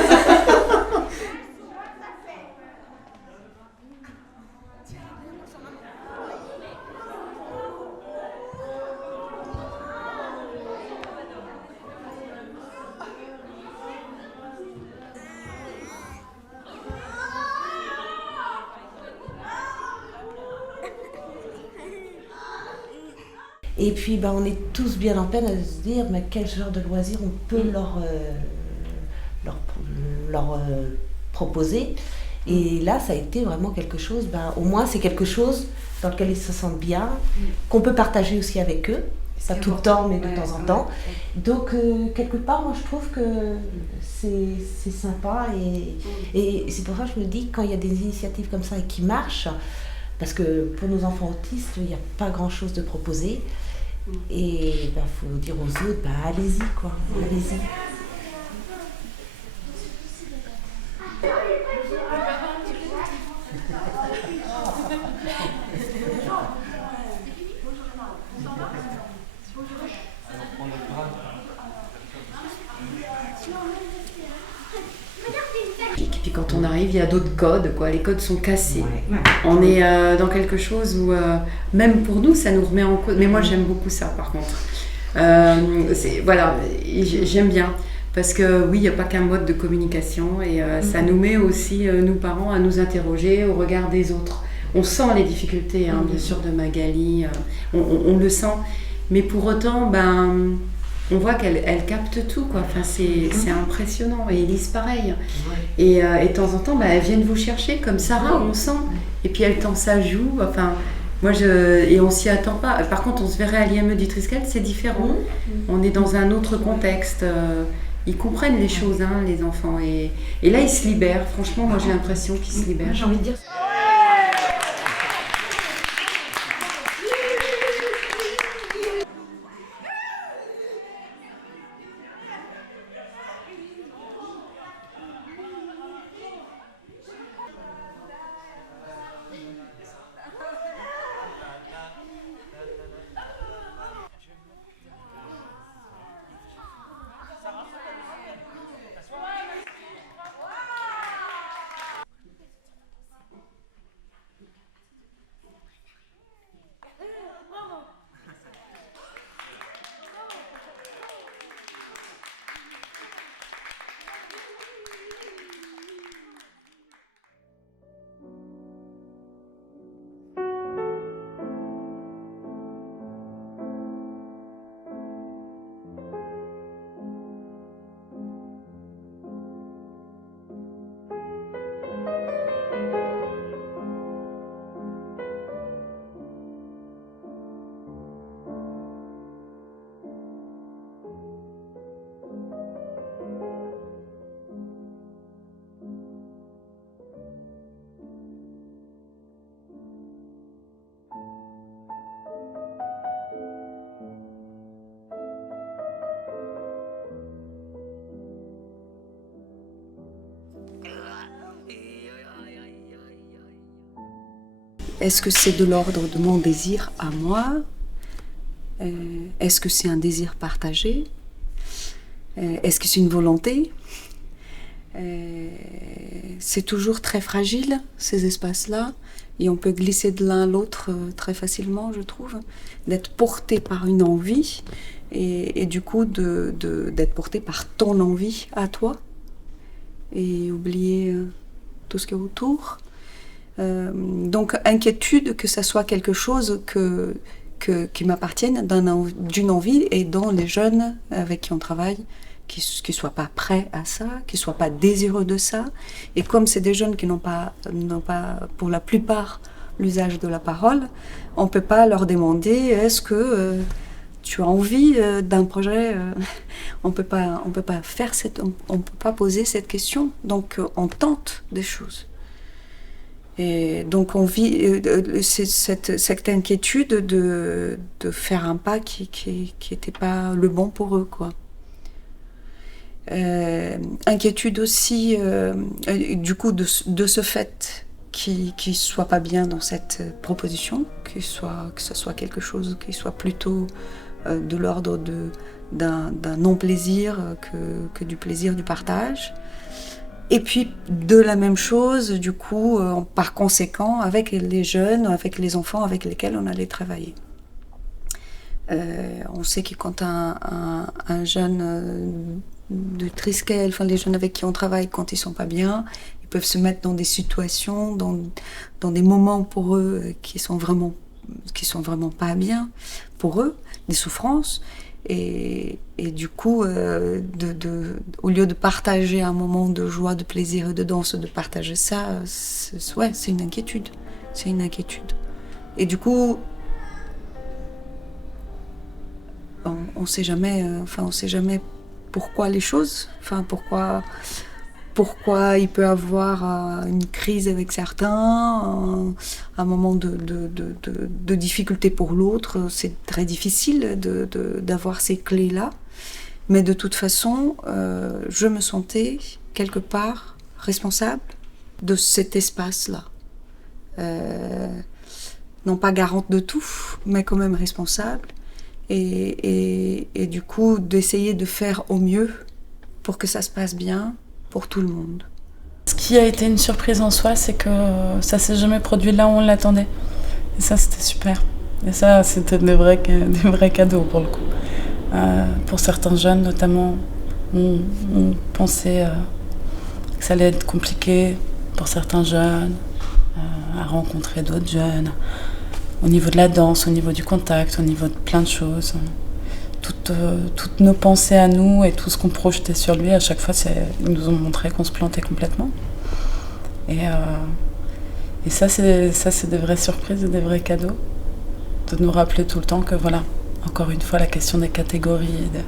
Et puis on est tous bien en peine à se dire quel genre de loisirs on peut leur proposer. Et là, ça a été vraiment quelque chose, au moins c'est quelque chose dans lequel ils se sentent bien, qu'on peut partager aussi avec eux, pas tout le temps, mais de temps en temps. Donc, quelque part, moi je trouve que c'est sympa et c'est pour ça que je me dis, quand il y a des initiatives comme ça et qui marchent, parce que pour nos enfants autistes, il n'y a pas grand-chose de proposé. Et faut dire aux autres, allez-y quoi, allez-y. Et puis quand on arrive, il y a d'autres codes, les codes sont cassés. On est dans quelque chose où, même pour nous, ça nous remet en cause. Mais moi, j'aime beaucoup ça, par contre. J'aime bien. Parce que oui, il n'y a pas qu'un mode de communication et ça nous met aussi, nous parents, à nous interroger au regard des autres. On sent les difficultés, bien sûr, de Magali, on le sent. Mais pour autant, on voit qu'elle capte tout, quoi. Enfin, c'est impressionnant. Et Elise, pareil. Et de temps en temps, elles viennent vous chercher, comme Sarah, on sent. Et puis elle tend sa joue. Enfin, et on s'y attend pas. Par contre, on se verrait à l'IME du Triskel, c'est différent. On est dans un autre contexte. Ils comprennent les choses, les enfants. Et là, ils se libèrent. Franchement, moi, j'ai l'impression qu'ils se libèrent. J'ai envie de dire... Est-ce que c'est de l'ordre de mon désir à moi? Est-ce que c'est un désir partagé? Est-ce que c'est une volonté? C'est toujours très fragile, ces espaces-là, et on peut glisser de l'un à l'autre très facilement, je trouve, d'être porté par une envie, et du coup d'être porté par ton envie à toi, et oublier tout ce qu'il y a autour. Donc inquiétude que ça soit quelque chose qui m'appartiennent, d'une envie, et dont les jeunes avec qui on travaille, qui ne soient pas prêts à ça, qui ne soient pas désireux de ça. Et comme c'est des jeunes qui n'ont pas, pour la plupart, l'usage de la parole, on ne peut pas leur demander est-ce que tu as envie d'un projet. On peut pas faire on peut pas poser cette question. Donc on tente des choses. Et donc on vit cette inquiétude de faire un pas qui n'était pas le bon pour eux, quoi. Inquiétude aussi du coup de ce fait qu'ils ne soient pas bien dans cette proposition, que ce soit quelque chose qui soit plutôt de l'ordre d'un non-plaisir que du plaisir du partage. Et puis de la même chose, du coup, par conséquent, avec les jeunes, avec les enfants avec lesquels on allait travailler. On sait que quand un jeune de Triskel, enfin les jeunes avec qui on travaille, quand ils sont pas bien, ils peuvent se mettre dans des situations, dans des moments pour eux qui sont vraiment pas bien pour eux, des souffrances. Et du coup, au lieu de partager un moment de joie, de plaisir et de danse, de partager ça, c'est une inquiétude. C'est une inquiétude. Et du coup, on sait jamais pourquoi les choses, pourquoi il peut avoir une crise avec certains, un moment de difficulté pour l'autre. C'est très difficile d'avoir ces clés-là. Mais de toute façon, je me sentais quelque part responsable de cet espace-là. Non pas garante de tout, mais quand même responsable. Et du coup, d'essayer de faire au mieux pour que ça se passe bien pour tout le monde. Ce qui a été une surprise en soi, c'est que ça s'est jamais produit là où on l'attendait. Et ça, c'était super. Et ça, c'était des vrais cadeaux pour le coup. Pour certains jeunes, notamment, on pensait que ça allait être compliqué pour certains jeunes à rencontrer d'autres jeunes. Au niveau de la danse, au niveau du contact, au niveau de plein de choses. Toutes nos pensées à nous et tout ce qu'on projetait sur lui, à chaque fois, ils nous ont montré qu'on se plantait complètement. Et ça, c'est des vraies surprises et des vrais cadeaux. De nous rappeler tout le temps que, voilà, encore une fois, la question des catégories et de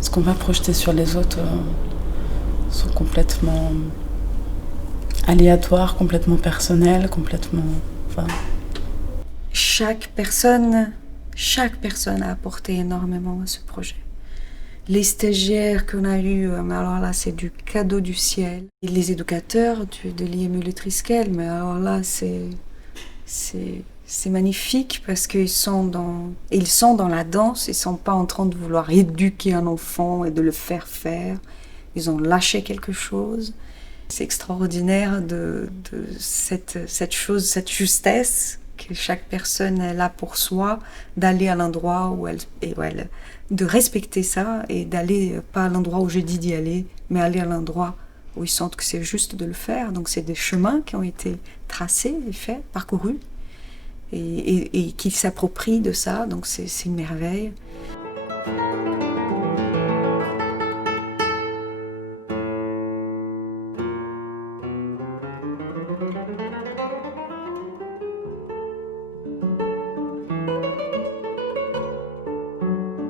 ce qu'on va projeter sur les autres sont complètement aléatoires, complètement personnels, complètement... Enfin... Chaque personne a apporté énormément à ce projet. Les stagiaires qu'on a eus, alors là, c'est du cadeau du ciel. Et les éducateurs de l'IME Triskel, mais alors là, c'est magnifique parce qu'ils sont dans la danse, ils ne sont pas en train de vouloir éduquer un enfant et de le faire faire. Ils ont lâché quelque chose. C'est extraordinaire de cette chose, cette justesse que chaque personne est là pour soi, d'aller à l'endroit où elle, de respecter ça et d'aller pas à l'endroit où je dis d'y aller, mais aller à l'endroit où ils sentent que c'est juste de le faire. Donc c'est des chemins qui ont été tracés et faits, parcourus, et qu'ils s'approprient de ça. Donc c'est une merveille.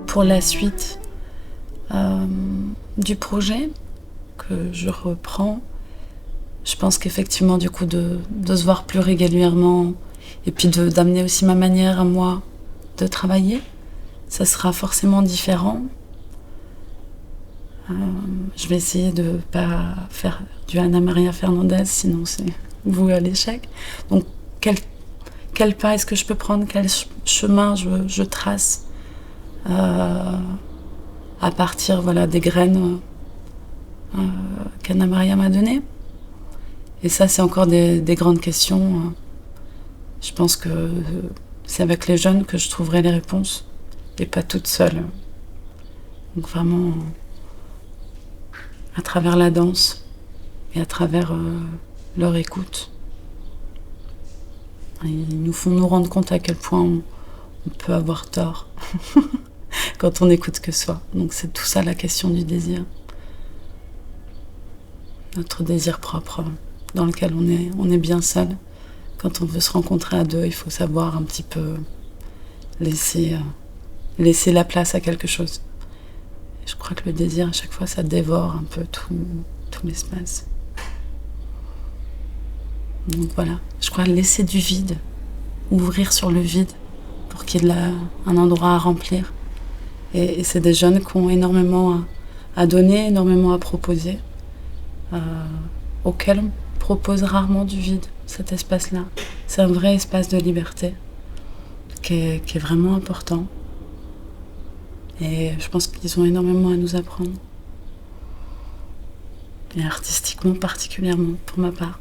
Pour la suite du projet que je reprends, je pense qu'effectivement, du coup, de se voir plus régulièrement et puis d'amener aussi ma manière à moi de travailler, ça sera forcément différent. Je vais essayer de ne pas faire du Anna Maria Fernandez, sinon c'est voué à l'échec. Donc, quel pas est-ce que je peux prendre, quel chemin je trace à partir des graines qu'Anna Maria m'a données. Et ça, c'est encore des grandes questions. Je pense que c'est avec les jeunes que je trouverai les réponses et pas toute seule. Donc vraiment, à travers la danse et à travers leur écoute. Ils nous font nous rendre compte à quel point on peut avoir tort quand on n'écoute que soi. Donc c'est tout ça la question du désir. Notre désir propre, dans lequel on est bien seul. Quand on veut se rencontrer à deux, il faut savoir un petit peu laisser la place à quelque chose. Et je crois que le désir, à chaque fois, ça dévore un peu tout l'espace. Donc voilà, je crois laisser du vide, ouvrir sur le vide pour qu'il y ait un endroit à remplir. Et c'est des jeunes qui ont énormément à donner, énormément à proposer, auxquels on propose rarement du vide, cet espace-là. C'est un vrai espace de liberté qui est vraiment important. Et je pense qu'ils ont énormément à nous apprendre. Et artistiquement particulièrement, pour ma part.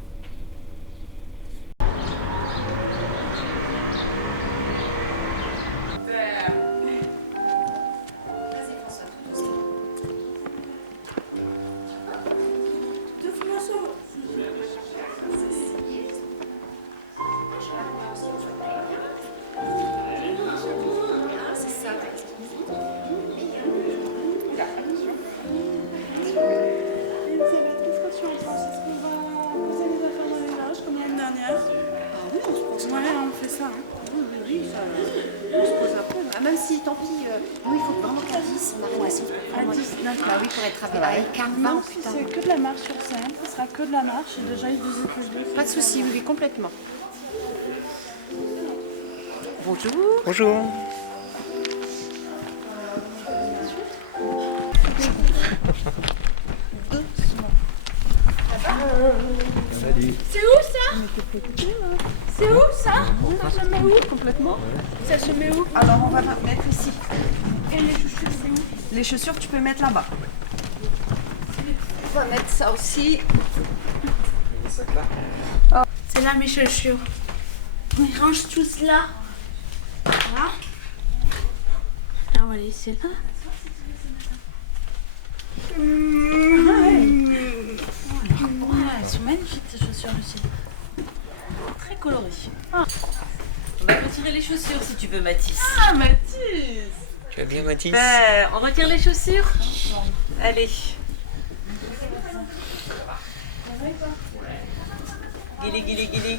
Même si, tant pis, nous il faut vraiment qu'à 10, Marina, si à 10, bah oui, pour être avec 40, Non, putain. c'est que de la marche sur scène, ce sera que de la marche, et déjà ils disaient que je l'ai fait. Pas de soucis, oui, complètement. Bonjour. Bonjour. Salut. C'est où ça? C'est où ça? Ça se met où complètement? Ça se met où? Alors on va mettre ici. Et les chaussures, c'est où? Les chaussures, tu peux mettre là-bas. On va mettre ça aussi. Oh. C'est là mes chaussures. On range tous là. Voilà. Là, on va les laisser là. Elles sont magnifiques ces chaussures, Lucie. Très colorées. Ah. On va retirer les chaussures si tu veux, Mathis. Ah, Mathis! Tu vas bien, Mathis? Ben, on retire les chaussures? Allez. Guili, guili, guili.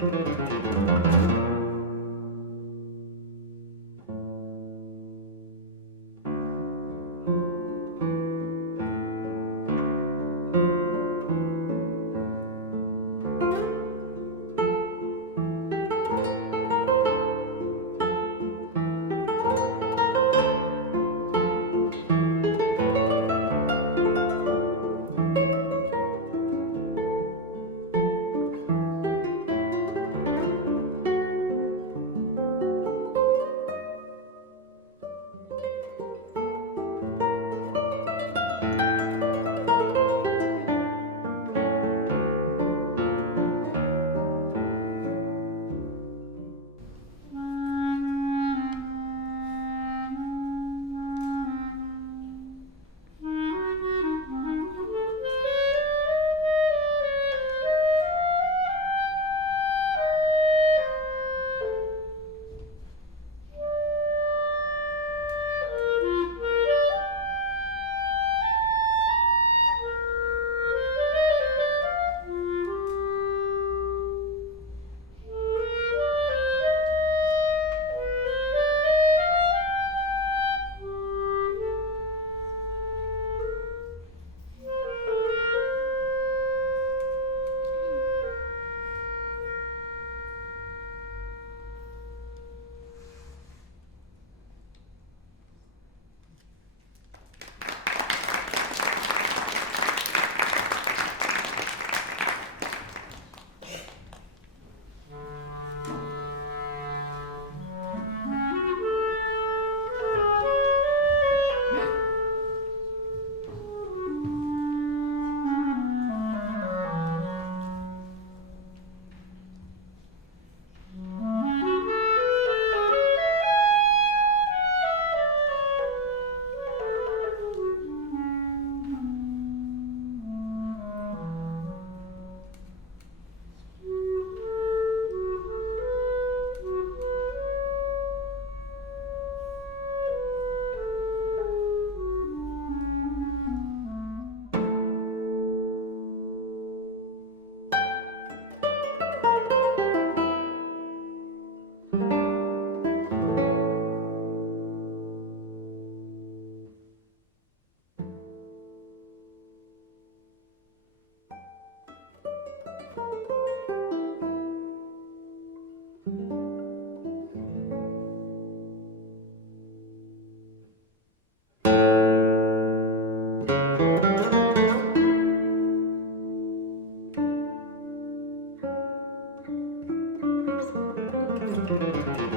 Thank you.